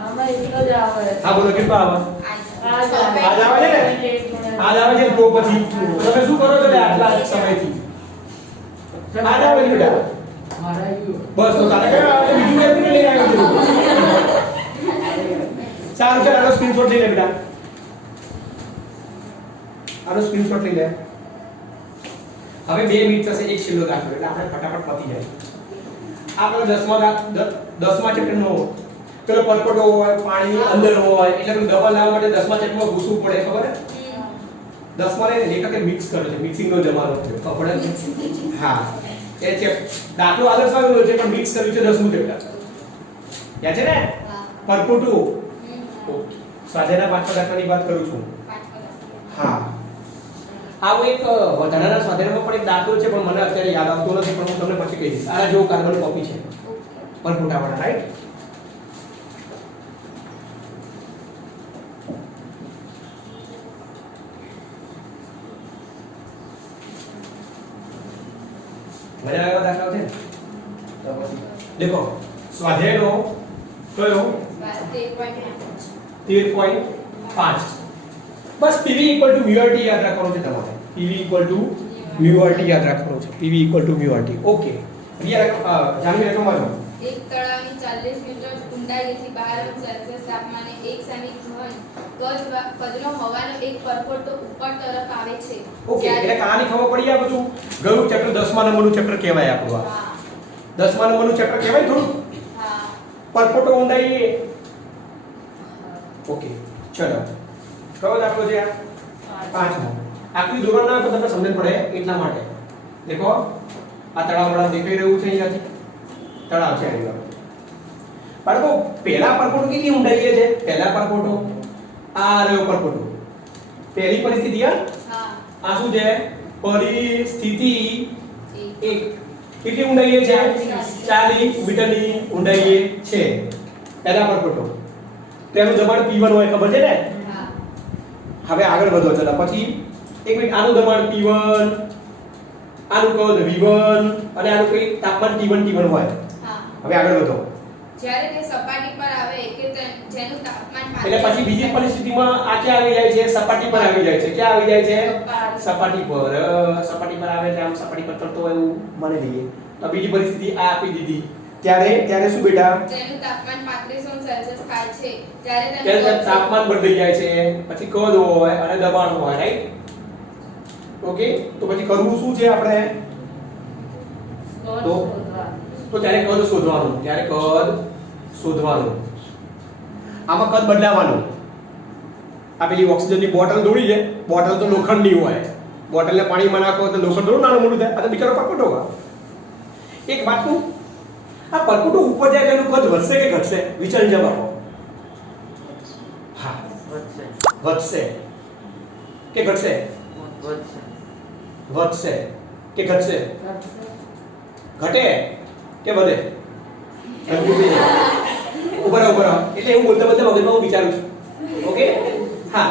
આમાં એટલો જ આવે. હા બોલો, કેટલા આવે? આ જ આવે. આ જ આવે છે ને? આ જ આવે છે તો પછી તમે શું કરો છો લે આટલા સમયથી? આ જ આવે છે બેટા. મારા યુ બસ તો તારે કઈ આવે? બીજું કેમ લઈને આવ્યો છે? સારું છે, આનો સ્ક્રીનશોટ લઈ લે બેટા. આનો સ્ક્રીનશોટ લઈ લે. હવે 2 મિનિટ થશે, એક છેલ્લો દાખલો એટલે આપણે ફટાફટ પતી જાય. આપણે 10મા ચેપ્ટરનો પેલો પરપોટો હોય, પાણીની અંદર હોય, એટલે પેલું દબાણ લાવવા માટે 10મા ચેપ્ટરમાં ઘૂસવું પડે, ખબર છે? 10મા ને લેખકે મિક્સ કર્યો છે, મિક્સિંગનો જમાનો છે, ખબર છે? હા, એ છે દાખલો આદર્શમાં ગયો છે પણ મિક્સ કર્યું છે 10મું ચેપ્ટર. યાદ છે ને? પરપોટો. ઓકે, સ્વાધ્યાયના 5મા દાખલાની વાત કરું છું. હા, આવો એક વધારાના સ્વાધ્યાયમાં પણ એક દાખલો છે પણ મને અત્યારે યાદ આવતો નથી, પણ હું તમને પછી કહી દઈશ. આ જો કાર્બન કોપી છે પરપોટાવાળા, રાઈટ? મજા આવ્યો દાખલો છે? તો પછી દેખો સ્વાધ્યાયનો કયો 13.5. બસ PV = μRT યાદ રાખવાનું છે તમારે. PV = μRT યાદ રાખવાનું છે. PV = μRT. ઓકે, જાનવી રકમ વાંચો. એક તળાવની 40 મીટર ઊંડાઈથી 12 અંશ સેલ્સિયસ તાપમાને એક સેમી કદનો હવાનો એક પરપોટો ઉપર તરફ આવે છે. ઓકે, એટલે કહાની ખબર પડી આ બધું. ગયું ચેપ્ટર 10મા નંબરનું ચેપ્ટર કહેવાય આપણું આ. હા 10મા નંબરનું ચેપ્ટર કહેવાય થોડું. હા પરપોટો ઊંડાઈ. ઓકે, ચલો. કયો દાખલો છે આ? 5મો. આખી ધોરણ ના તમને સમજણ પડે એટલા માટે. દેખો આ તળાવ વાળા દેખાઈ રહ્યું છે અહીંયાથી. તળાવ છે અહીંયા. બાળકો પહેલા પરપોટો કેટલી ઊંડાઈએ છે? પહેલા પરપોટો આ રહ્યો પરપોટો. પહેલી પરિસ્થિતિ આ હા આ શું છે? પરિસ્થિતિ 1. કેટલી ઊંડાઈએ છે? 40 મીટરની ઊંડાઈએ છે પહેલા પરપોટો. તેનું દબાણ P1 હોય, ખબર છે ને? હા હવે આગળ વધો ચલો. પછી એક મિનિટ, આનું દબાણ P1, આનું કદ V1 અને આનું કઈ તાપમાન T1 હોય. હા હવે આગળ વધો. જ્યારે તે સપાટી પર આવે કે જેનું તાપમાન એટલે પછી બીજી પરિસ્થિતિમાં આ ક્યાં આવી જાય છે? સપાટી પર આવી જાય છે. ક્યાં આવી જાય છે? સપાટી પર. સપાટી પર આવે એટલે આમ સપાટી પર તરતો હોય એવું માની લઈએ. તો બીજી પરિસ્થિતિ આ આપી દીધી. ત્યારે શું બેટા? જેનું તાપમાન 35 અંશ સેલ્સિયસ થાય છે ત્યારે ત્યારે તાપમાન બદલાઈ જાય છે, પછી કદ હોય અને દબાણ હોય, રાઈટ? ઓકે, તો પછી કરવું શું છે આપણે? તો ત્યારે કદ શોધવાનું. આમાં કદ બદલાવાનું. આ પેલી ઓક્સિજનની બોટલ દોડી છે, બોટલ તો લોખંડની હોય બોટલને પાણીમાં નાખો તો લોખંડ થોડું નાનું મોટું થાય. આ તો બિચારો પરપોટો હોય. એક વાતનું આ પરપોટો ઉપર જાય તો એનું કદ વધશે કે ઘટશે? વિચારી જવાબ આપો. હા, વધશે. વધશે કે ઘટશે? વધશે. વધશે કે ઘટશે? ઘટે કે વધે? ઉભા રહો. એટલે એવું બોલતા બોલતા મગજમાં હું વિચારું છું. ઓકે, હા,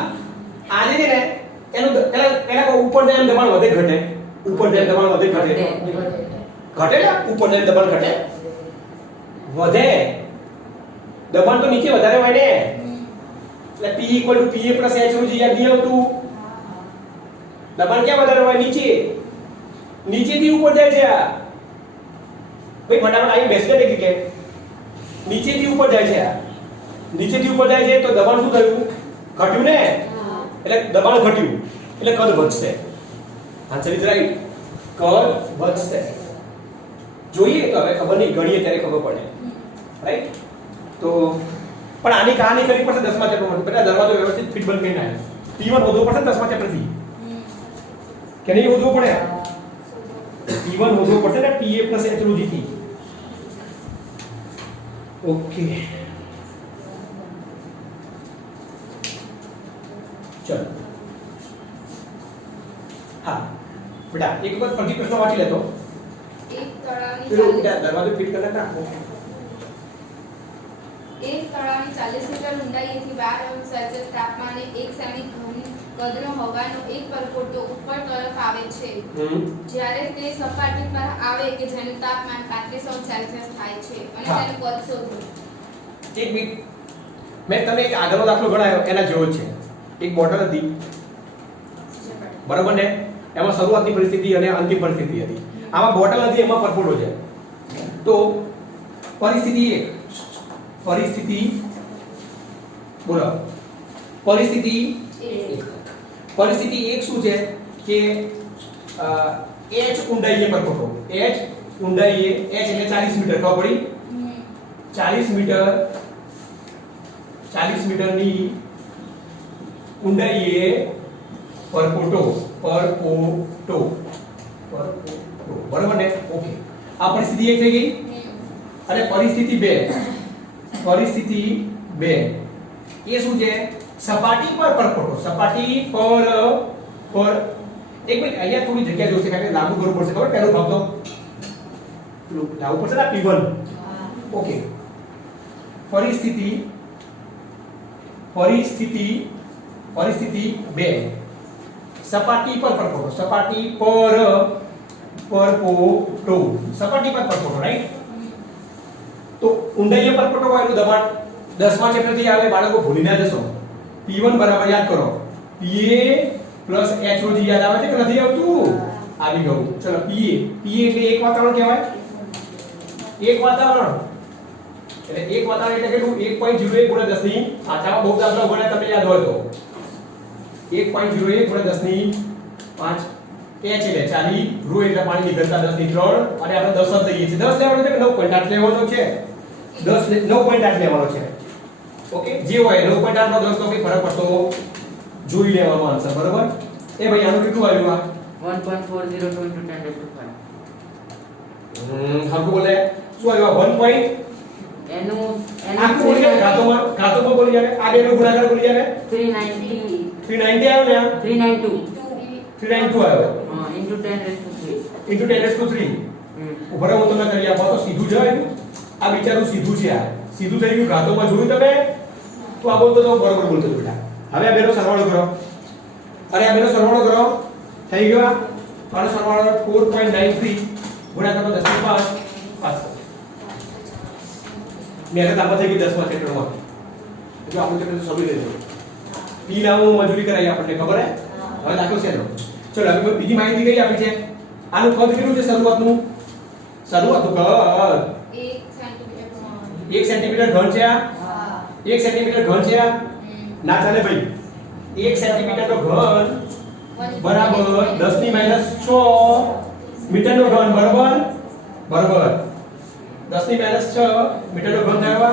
આને છે ને એનું પેલા ઉપર જાય એમ દબાણ વધે ઘટે? ઉપર જાય એમ દબાણ વધે ઘટે? ઘટે ને? ઉપર જાય એમ દબાણ ઘટે? વધે. દબાણ તો નીચે વધારે હોય ને. એટલે P = PA + H નું યાદ નહીં આવતું? દબાણ ક્યાં વધારે હોય? નીચે. નીચેથી ઉપર જાય છે આ. ભાઈ ફટાફટ આવી બેસી જાય કે નીચેથી ઉપર જાય છે આ. નીચેથી ઉપર જાય છે તો દબાણ શું થયું? ઘટ્યું ને. એટલે દબાણ ઘટ્યું એટલે કદ વધશે. Answer is right. કદ વધશે. જોઈએ તો હવે ખબર નહીં, ગણીએ ત્યારે ખબર પડે. રાઈટ? તો પણ આની કહાની કરવી પડશે 10મા ચેપ્ટરમાં. બેટા દરવાજો વ્યવસ્થિત ફિટ બંધ કરીને આવ્યો. P1 શોધવો પડશે 10મા ચેપ્ટરથી. કે નહીં શોધવો પડે? P1 શોધવો પડશે ને PA + H નું થી. ઓકે, ચલો. હા બેટા એક વખત ફરીથી પ્રશ્ન વાંચી લેતો. એક તળાવની પેલો 40 બેટા દરવાજો ફિટ કરીને રાખો. એક તળાવની 40 મીટર ઊંડાઈએથી 12 અંશ સેલ્સિયસ તાપમાને 1 સેમી ઘન કદનો હવાનો એક પરપોટો ઉપર તરફ આવે છે. જ્યારે તે સપાટી પર આવે કે જેનું તાપમાન 35 અંશ સેલ્સિયસ થાય છે અને હા. તેનું કદ શોધો. એક મિનિટ, મેં તમને એક આગળનો દાખલો ગણાયો એના જેવો જ છે. એક બોટલ હતી, બરાબર ને? એમાં શરૂઆતની પરિસ્થિતિ અને અંતિમ પરિસ્થિતિ હતી. આમાં બોટલ નથી, એમાં પરપોટો છે. તો પરિસ્થિતિ 1, પરિસ્થિતિ બોલો, પરિસ્થિતિ 1 શું છે કે h ઊંડાઈએ પરપોટો. h ઊંડાઈએ, h એટલે 40 મીટર. ખબર પડી? 40 મીટરની ઊંડાઈએ પરપોટો. બરાબર ને? ઓકે, આ પરિસ્થિતિ 1 થઈ ગઈ. અને પરિસ્થિતિ 2, એ શું છે? સપાટી પર પરપોટો. સપાટી પર એક મિનિટ, અહીંયા થોડી જગ્યા જોશે કારણ કે લાગુ કરવું પડશે. ખબર? પહેલો ભાગ તો લાગુ પડશે ને P1. ઓકે, પરિસ્થિતિ 2, સપાટી પર પરપોટો. સપાટી પર પરપોટો, રાઈટ? તો ઊંડાઈએ પરપોટો હોય એનું દબાણ 10મા ચેપ્ટર થી આવે. બાળકો ભૂલી ના જશો. P1 બરાબર યાદ કરો, PA + H નું યાદ આવે છે કે નથી આવતું? આવી ગયું. ચલો, PA એટલે એક વાતાવરણ કહેવાય. એક વાતાવરણ એટલે કેટલું? 1.01 × 10⁵ આમાં બહુ દાખલા ગણ્યા તમને યાદ હોય તો 1.01 × 10⁵ H એટલે 40, ρ એટલે પાણીની ઘનતા 10⁵ અને આપણે 10 જ લઈએ છીએ. 10 લેવાનો છે કે 9.8 લેવાનો છે? 9.8 લેવાનો છે. ઓકે, જે હોય 9.8 નો 10 તો કઈ ફરક પડતો જોઈ લેવાનો આન્સર. બરાબર? એ ભાઈ આનું કેટલું આવ્યું? આ 1.402 × 10⁵. હરખું બોલે. શું આવ્યું? 1. એનું આખું બોલી જાય. ઘાતોમાં બોલી જાય. આ બેનો ગુણાકાર બોલી જાય. 390 390 આવ્યો ને? 392 આવ્યો. હા, × 10⁵. × 10⁵. ઉભા રહો, હું તમને કરી આપો તો સીધું જાય. આ બિચારું સીધું છે. આ સીધું થઈ ગયું. ઘાતોમાં જોયું તમે? તો આ બોલતો તો બરોબર બોલતો હતો બેટા. હવે આ બેનો સરવાળો કરો. અરે આ બેનો સરવાળો કરો. થઈ ગયો? આનો સરવાળો 4.93 ગુણાકાર 10⁵ મહેનત આમાં થઈ ગઈ 10મા ચેપ્ટરમાં. એટલે આપણું ચેપ્ટર તો સમજી લેજો. P લાવવું મજૂરી કરાવી આપણને. ખબર હે? હવે દાખલો છે લો. ચલો, હવે બીજી માહિતી કઈ આપી છે? આનું કદ કેટલું છે? શરૂઆતનું કદ 1 સેન્ટીમીટર ઘન છે. આ 1 સેન્ટીમીટર ઘન છે. આ ના ચાલે ભાઈ. 1 સેન્ટીમીટર નો ઘન બરાબર 10⁻6 મીટરનો ઘન. બરાબર? 10⁻6 મીટરનો ઘન થયો.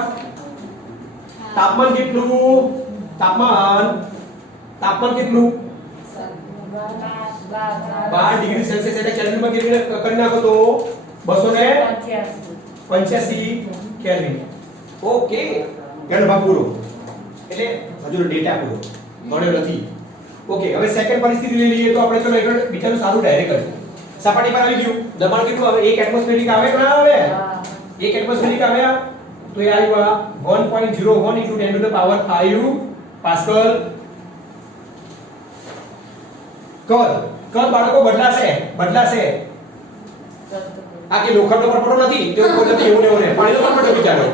તાપમાન કેટલું? તાપમાન કેટલું? 12 12 ડિગ્રી સેલ્સિયસ એટલે કેલ્વિનમાં કેવી રીતે કરી નાખો તો 285 કેલ્વિન. ઓકે, એનો ભાગ પૂરો. એટલે હજુ ડેટા પૂરો મળ્યો નથી. ઓકે, હવે સેકન્ડ પરિસ્થિતિ લઈ લઈએ તો આપણે ચલો એક બીજાનું સારું ડાયરેક્ટ કરીએ. સપાટી પર આવી ગયું, દબાણ કેટલું આવે? 1 એટમોસ્ફિયરિક આવે કે ના આવે? 1 એટમોસ્ફિયરિક આવ્યા તો એ આવ્યા 1.01 × 10⁵ પાસ્કલ. કદ બાળકો બદલાશે. આ કે લોખંડનો પરપોટો નથી, તે કોઈ નથી એવું ને એવું ને પાણીનો પરપોટો વિચારો.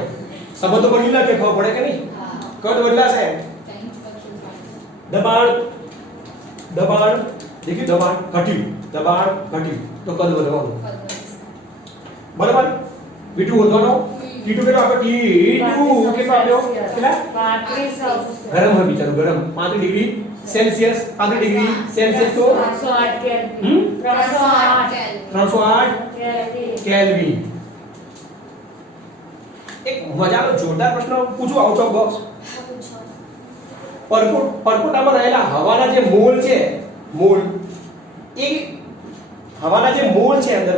સંબંધ તો બની ના કે ખબર પડે કે નહીં? કદ બદલાશે. દબાણ દેખ્યું, દબાણ ઘટ્યું તો કદ વધવાનું. બરાબર? V2 વધવાનો. T2 કેટલો આપ્યો? T2 કેટલો આપ્યો? કેટલા? ગરમ હોય બિચારું, ગરમ 35 ડિગ્રી સેલ્સિયસ. 35 ડિગ્રી સેલ્સિયસ તો 308 કેલ્વિન. એક મજાનો જોરદાર પ્રશ્ન પૂછું આઉટ ઓફ બોક્સ. પરપોટામાં રહેલા હવાના જે મોલ છે, એ હવાના જે મોલ છે અંદર,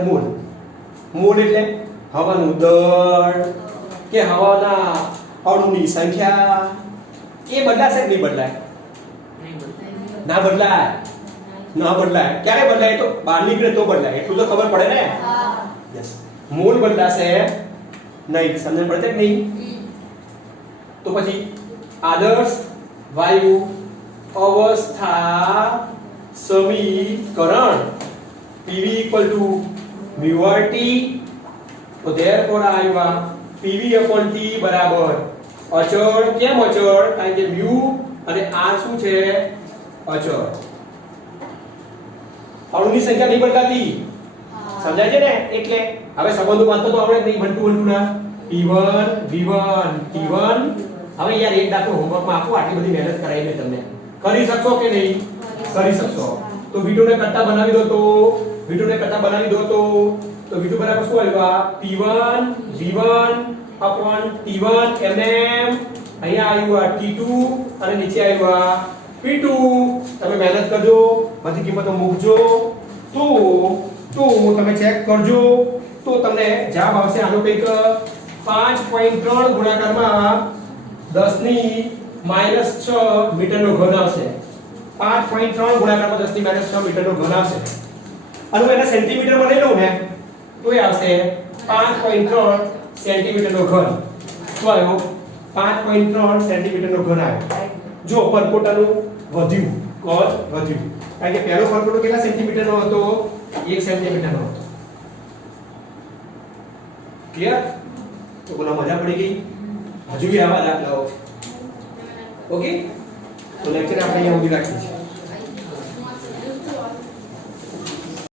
મોલ એટલે હવાનું દળ કે હવાના અણુની સંખ્યા, એ બદલાશે કે નહીં બદલાય? ના બદલાય. ક્યારે બદલાય? તો બહાર નીકળે તો બદલાય. એટલું તો ખબર પડે ને. યસ, મોલ બદલાશે નહીં. સમજણ પડે કે નહીં? તો પછી આદર્શ વાયુ અવસ્થા સમીકરણ PV = μRT. તો therefore આવ્યા PV / T બરાબર અચળ. કેમ અચળ? કારણ કે μ અને r શું છે? અચળ. અણુની સંખ્યા નહીં બદલાતી. સમજાય છે ને? એટલે હવે સંબંધો વાંચતો તો આવડે નહીં. 1 2 1 2 ના T1 V1 T1. હવે યાર એક દાખલો હોમવર્કમાં આપો, આટલી બધી મહેનત કરાવી મેં તમને. કરી શકશો કે નહીં? કરી શકશો. તો V2 ને કરતા બનાવી દો તો V2 બરાબર શું આવ્યા? P1 V1 T1 mm. અહીંયા આવ્યું T2 અને નીચે આવ્યા P2. તમે મહેનત કરજો, બધી કિંમતો મૂકજો તો તમે ચેક કરજો તો તમને જવાબ આવશે આનો કંઈક 5.3 ગુણાકારમાં 10⁻⁶ મીટરનો ઘન આવશે. 5.3 ગુણાકારમાં 10⁻⁶ મીટરનો ઘન આવશે. અને હું એને સેન્ટીમીટરમાં લઈ લઉં ને તો એ આવશે 5.3 સેન્ટીમીટરનો ઘન. શું આવ્યો? 5.3 સેન્ટીમીટરનો ઘન આવ્યો. જો પરપોટાનું વધ્યું, કદ વધ્યું. કારણ કે પહેલો પરપોટો કેટલા સેન્ટીમીટરનો હતો? 1 સેન્ટીમીટરનો હતો. ક્લિયર? તો બોલો, મજા પડી ગઈ? હજુ બી આવા દાખલાઓ. ઓકે, તો લેક્ચર આપણે અહીંયા સુધી રાખીએ છીએ.